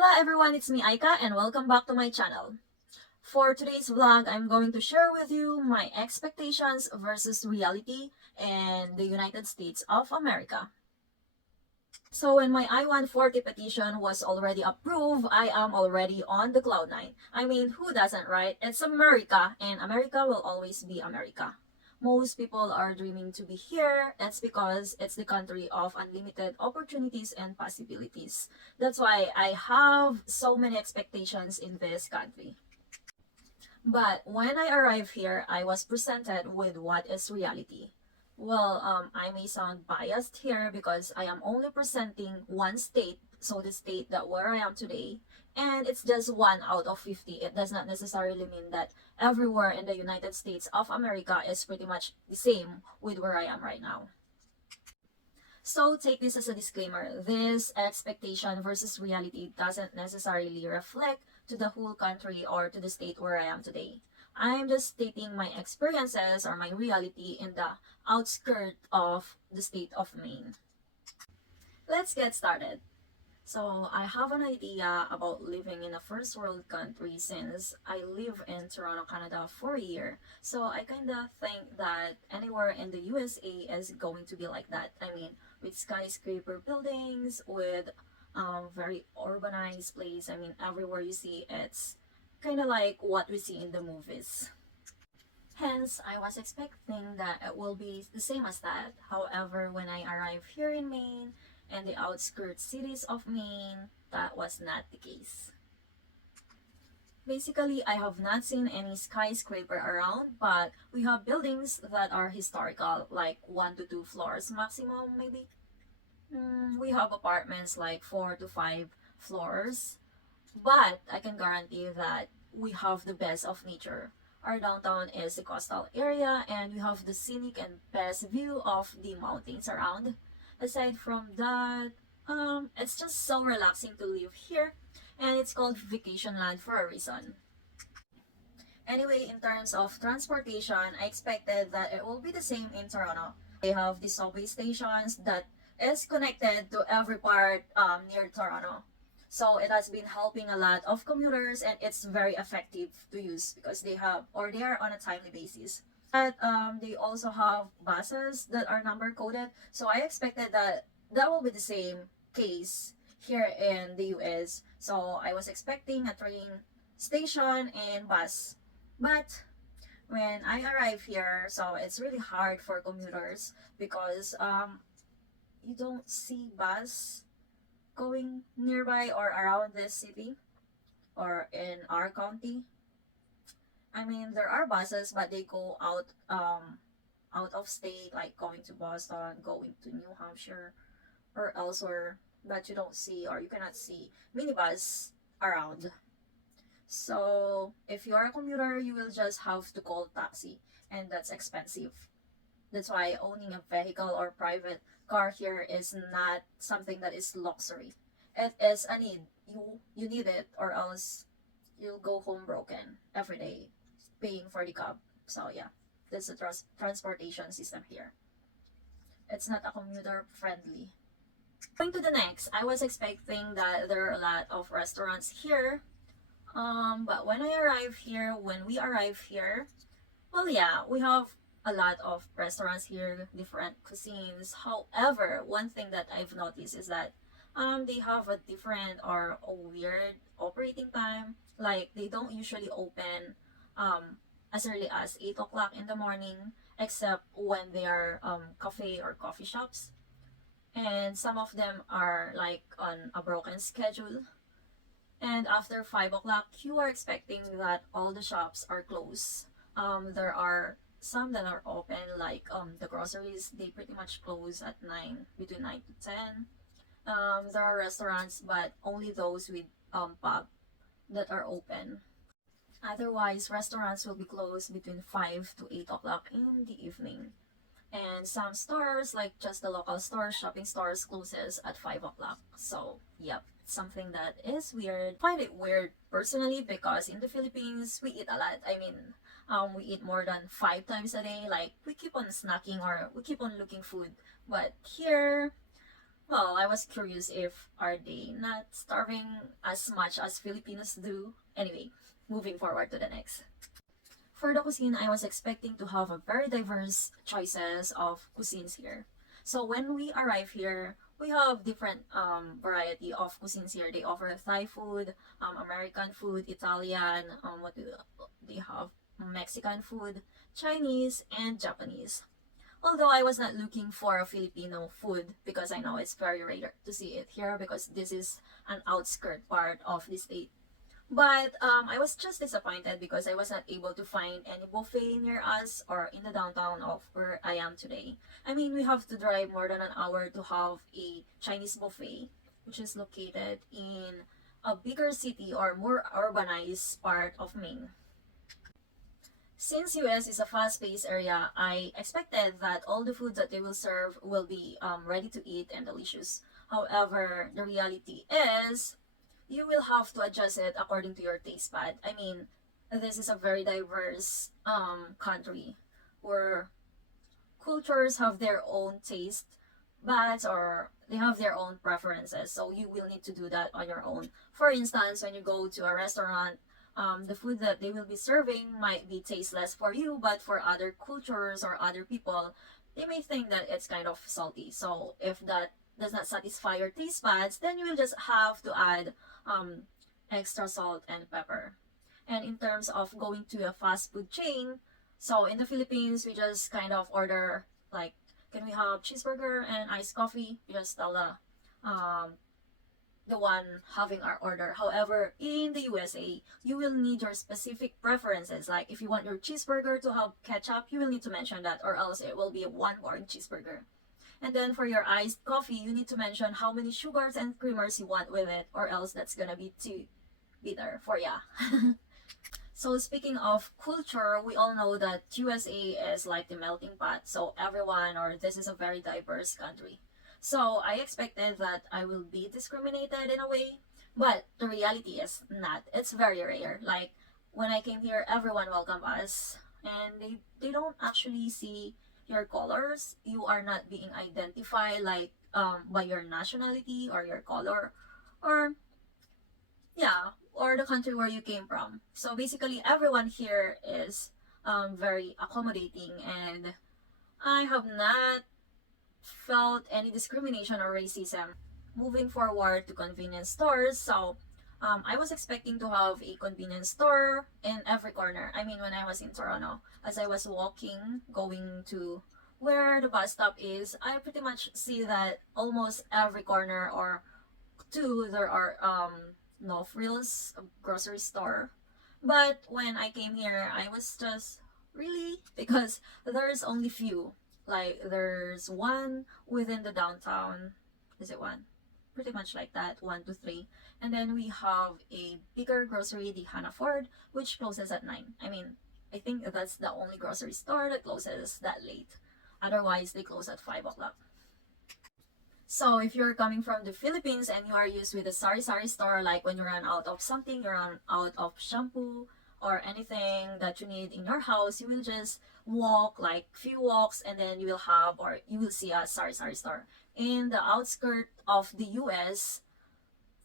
Hola everyone, it's me Aika and welcome back to my channel. For today's vlog, I'm going to share with you my expectations versus reality in the United States of America. So when my I-140 petition was already approved, I am already on the cloud nine. I mean, who doesn't, right? It's America and America will always be America. Most people are dreaming to be here. That's because it's the country of unlimited opportunities and possibilities. That's why I have so many expectations in this country. But when I arrived here, I was presented with what is reality. Well, I may sound biased here because I am only presenting one state, so the state that where I am today, and it's just 1 out of 50. It does not necessarily mean that everywhere in the United States of America is pretty much the same with where I am right now. So take this as a disclaimer. This expectation versus reality doesn't necessarily reflect to the whole country or to the state where I am today. I'm just stating my experiences or my reality in the outskirt of the state of Maine. Let's get started. So I have an idea about living in a first world country since I live in Toronto, Canada for a year. So I kind of think that anywhere in the USA is going to be like that. I mean, with skyscraper buildings, with very urbanized place. I mean, everywhere you see, it's kind of like what we see in the movies. Hence, I was expecting that it will be the same as that. However, when I arrived here in Maine and the outskirts cities of Maine, that was not the case. Basically, I have not seen any skyscraper around, but we have buildings that are historical, like 1 to 2 floors maximum, maybe. We have apartments like 4 to 5 floors, but I can guarantee that we have the best of nature. Our downtown is a coastal area and we have the scenic and best view of the mountains around. Aside from that, it's just so relaxing to live here and it's called vacation land for a reason. Anyway, in terms of transportation, I expected that it will be the same in Toronto. They have the subway stations that is connected to every part near Toronto. So it has been helping a lot of commuters and it's very effective to use because they are on a timely basis. But they also have buses that are number coded. So I expected that that will be the same case here in the US. So I was expecting a train station and bus. But when I arrived here, so it's really hard for commuters because you don't see bus going nearby or around this city or in our county. I mean, there are buses, but they go out of state, like going to Boston, going to New Hampshire, or elsewhere. But you don't see or you cannot see minibus around. So if you are a commuter, you will just have to call taxi, and that's expensive. That's why owning a vehicle or private car here is not something that is luxury. It is a need. You need it or else you'll go home broken every day paying for the cab. So yeah, that's the transportation system here. It's not a commuter friendly. Going to the next, I was expecting that there are a lot of restaurants here. But when we arrive here, well, yeah, we have a lot of restaurants here, different cuisines. However, one thing that I've noticed is that they have a different or a weird operating time. Like they don't usually open as early as 8 o'clock in the morning, except when they are cafe or coffee shops. And some of them are like on a broken schedule. And after 5 o'clock, you are expecting that all the shops are closed. There are some that are open, like the groceries, they pretty much close at 9, between 9 to 10. There are restaurants, but only those with pub that are open. Otherwise, restaurants will be closed between 5 to 8 o'clock in the evening. And some stores, like just the local stores, shopping stores, closes at 5 o'clock. So, yep, something that is weird. I find it weird personally because in the Philippines, we eat a lot. I mean, we eat more than 5 times a day. Like, we keep on snacking or we keep on looking food. But here, Well, I was curious if are they not starving as much as Filipinos do? Anyway, moving forward to the next. For the cuisine, I was expecting to have a very diverse choices of cuisines here. So when we arrive here, we have different variety of cuisines here. They offer Thai food, American food, Italian, what do they have? Mexican food, Chinese, and Japanese. Although I was not looking for a Filipino food because I know it's very rare to see it here because this is an outskirt part of the state. But I was just disappointed because I was not able to find any buffet near us or in the downtown of where I am today. I mean, we have to drive more than an hour to have a Chinese buffet, which is located in a bigger city or more urbanized part of Maine. Since US is a fast-paced area, I expected that all the food that they will serve will be ready to eat and delicious. However, the reality is you will have to adjust it according to your taste bud. I mean, this is a very diverse country where cultures have their own taste buds or they have their own preferences. So you will need to do that on your own. For instance, when you go to a restaurant, the food that they will be serving might be tasteless for you, but for other cultures or other people, they may think that it's kind of salty. So if that does not satisfy your taste buds, then you will just have to add extra salt and pepper. And in terms of going to a fast food chain, so in the Philippines, we just kind of order like, can we have cheeseburger and iced coffee? We just tell the one having our order. However, in the USA, you will need your specific preferences. Like if you want your cheeseburger to have ketchup, you will need to mention that, or else it will be a one boring cheeseburger. And then for your iced coffee, you need to mention how many sugars and creamers you want with it, or else that's gonna be too bitter for ya. So speaking of culture, we all know that USA is like the melting pot. So everyone, or this is a very diverse country. So I expected that I will be discriminated in a way, but the reality is not. It's very rare. Like when I came here, everyone welcomed us, and they don't actually see your colors. You are not being identified like by your nationality or your color, or yeah, or the country where you came from. So basically, everyone here is very accommodating, and I have not felt any discrimination or racism. Moving forward to convenience stores, so I was expecting to have a convenience store in every corner. I mean, when I was in Toronto, as I was walking, going to where the bus stop is, I pretty much see that almost every corner or two, there are no frills grocery store. But when I came here, I was just really because there's only few. Like there's one within the downtown. Is it one? Pretty much like that, 1 to 3. And then we have a bigger grocery, the Hannaford, which closes at 9. I mean, I think that's the only grocery store that closes that late. Otherwise, they close at 5 o'clock. So if you're coming from the Philippines and you are used with a sari-sari store, like when you run out of something, you run out of shampoo or anything that you need in your house, you will just walk like few walks and then you will have or you will see a sari-sari store. In the outskirt of the US,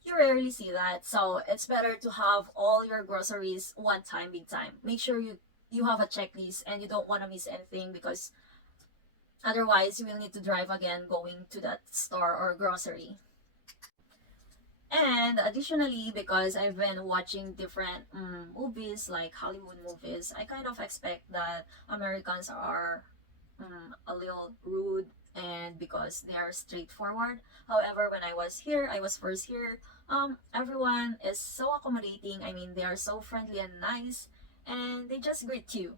you rarely see that. So it's better to have all your groceries one time, big time. Make sure you have a checklist and you don't want to miss anything because otherwise, you will need to drive again going to that store or grocery. And additionally, because I've been watching different movies like Hollywood movies, I kind of expect that Americans are a little rude and because they are straightforward. However, when I was here, I was first here, everyone is so accommodating. I mean, they are so friendly and nice and they just greet you.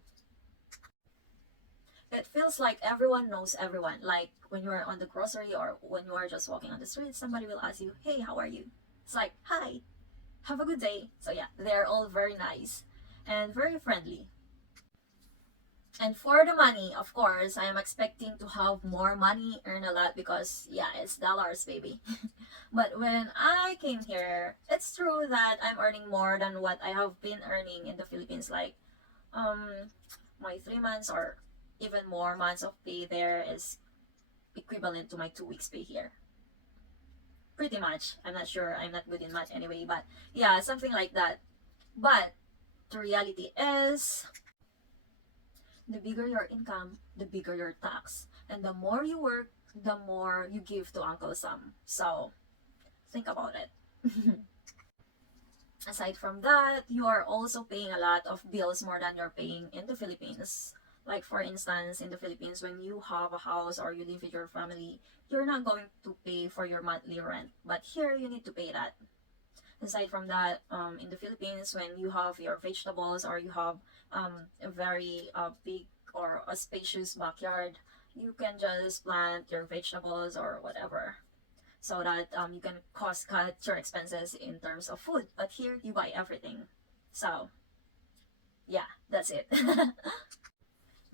It feels like everyone knows everyone. Like when you are on the grocery or when you are just walking on the street, somebody will ask you, "Hey, how are you?" It's like, "Hi, have a good day." So yeah, they're all very nice and very friendly. And for the money, of course, I am expecting to have more money, earn a lot because yeah, it's dollars, baby. But when I came here, it's true that I'm earning more than what I have been earning in the Philippines. Like, my 3 months or even more months of pay there is equivalent to my 2 weeks pay here. Pretty much. I'm not sure. I'm not good in math anyway, but yeah, something like that. But the reality is, the bigger your income, the bigger your tax. And the more you work, the more you give to Uncle Sam. So, think about it. Aside from that, you are also paying a lot of bills more than you're paying in the Philippines. Like for instance, in the Philippines, when you have a house or you live with your family, you're not going to pay for your monthly rent. But here, you need to pay that. Aside from that, in the Philippines, when you have your vegetables or you have a very big or a spacious backyard, you can just plant your vegetables or whatever, so that you can cost cut your expenses in terms of food. But here, you buy everything. So, yeah, that's it.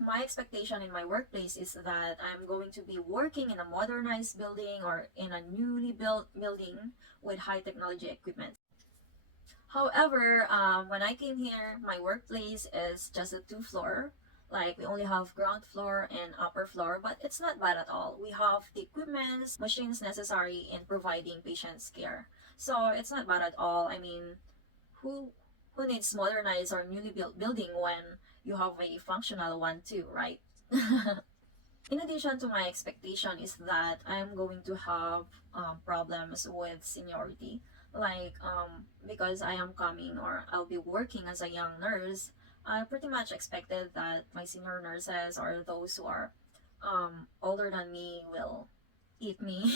My expectation in my workplace is that I'm going to be working in a modernized building or in a newly built building with high technology equipment. However, when I came here, my workplace is just a two-floor. Like, we only have ground floor and upper floor, but it's not bad at all. We have the equipments, machines necessary in providing patients care. So it's not bad at all. I mean, who who needs modernized or newly built building when you have a functional one too, right? In addition to my expectation is that I'm going to have problems with seniority. Like, because I am coming or I'll be working as a young nurse, I pretty much expected that my senior nurses or those who are older than me will eat me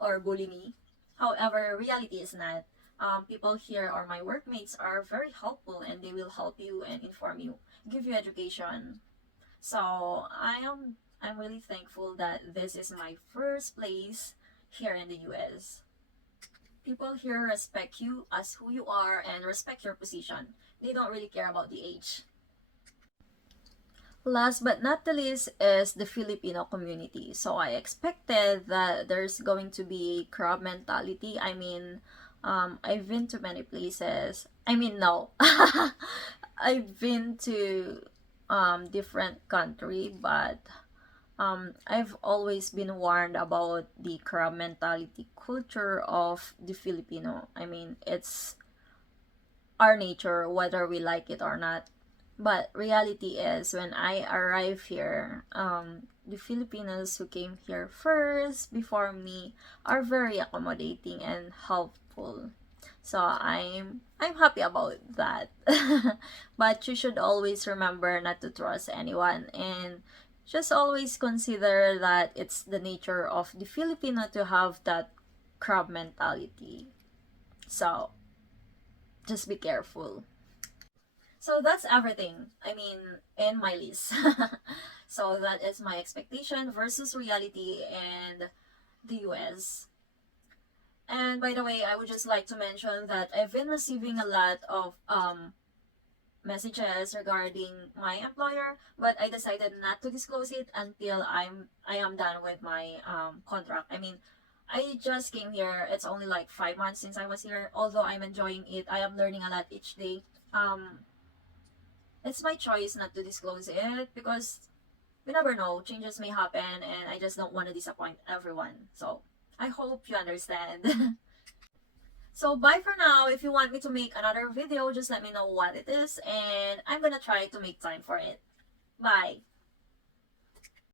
or bully me. However, reality is not. People here or my workmates are very helpful and they will help you and inform you, give you education. So I'm really thankful that this is my first place here in the US. People here respect you as who you are and respect your position. They don't really care about the age. Last but not the least is the Filipino community. So I expected that there's going to be crab mentality. I mean, I've been to many places. I mean, no. I've been to different country, but I've always been warned about the crab mentality culture of the Filipino. I mean, it's our nature, whether we like it or not. But reality is, when I arrived here, the Filipinos who came here first before me are very accommodating and helpful. So I'm happy about that. But you should always remember not to trust anyone and just always consider that it's the nature of the Filipino to have that crab mentality. So just be careful. So that's everything. I mean, in my list. So that is my expectation versus reality and the US. And by the way, I would just like to mention that I've been receiving a lot of messages regarding my employer, but I decided not to disclose it until I am done with my contract. I mean, I just came here. It's only like 5 months since I was here. Although I'm enjoying it, I am learning a lot each day. It's my choice not to disclose it because you never know, changes may happen, and I just don't want to disappoint everyone. So I hope you understand. So bye for now. If you want me to make another video, just let me know what it is, and I'm gonna try to make time for it. Bye.